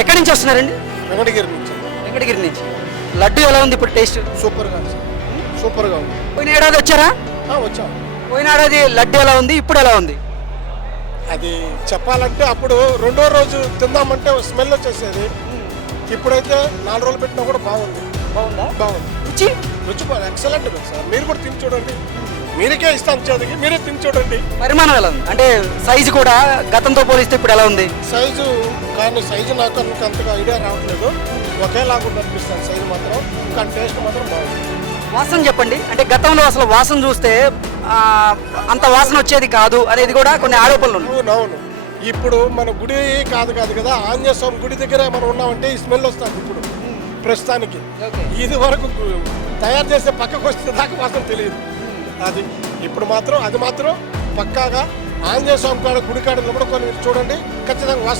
ఎక్కడి నుంచి వస్తున్నారండి? వెంకటగిరి నుంచి. వెంకటగిరి నుంచి. లడ్డు ఎలా ఉంది ఇప్పుడు టేస్ట్? సూపర్గా ఉంది సార్, సూపర్గా ఉంది. పోయిన ఏడాది వచ్చారా? వచ్చాం. పోయిన ఏడాది లడ్డు ఎలా ఉంది, ఇప్పుడు ఎలా ఉంది? అది చెప్పాలంటే అప్పుడు రెండో రోజు తిందామంటే స్మెల్ వచ్చేసేది. ఇప్పుడైతే 4 రోజులు పెట్టినా కూడా బాగుంది. బాగుందా? బాగుంది. రుచి రుచి ఎక్సలెంట్ ఉంది సార్. మీరు కూడా తిని చూడండి. మీరికే ఇస్తాను చేతికి, మీరే తిని చూడండి. పరిమాణం ఎలా ఉంది? అంటే సైజు కూడా గతంతో పోలిస్తే ఇప్పుడు ఎలా ఉంది? సైజు కానీ సైజు నాకు అంతగా ఐడియా రావట్లేదు. ఒకేలాగా అనిపిస్తుంది సైజు మాత్రం, కానీ టేస్ట్ మాత్రం బాగుంది. వాసన చెప్పండి. అంటే గతంలో అసలు వాసన చూస్తే అంత వాసన వచ్చేది కాదు అనేది కూడా కొన్ని ఆరోపణలు ఉన్నాయి. అవునవును. ఇప్పుడు మన గుడి కాదు కదా, ఆంజనేయ స్వామి గుడి దగ్గరే మనం ఉన్నామంటే ఈ స్మెల్ వస్తుంది ఇప్పుడు ప్రస్తుతానికి. ఇది వరకు తయారు చేసే పక్కకు వస్తే దాకా వాసన తెలియదు. అది ఇప్పుడు మాత్రం అది మాత్రం పక్కాగా ఆంజనేయ స్వామి కాడ గుడి కాడ కూడా కొన్ని చూడండి, ఖచ్చితంగా వాసన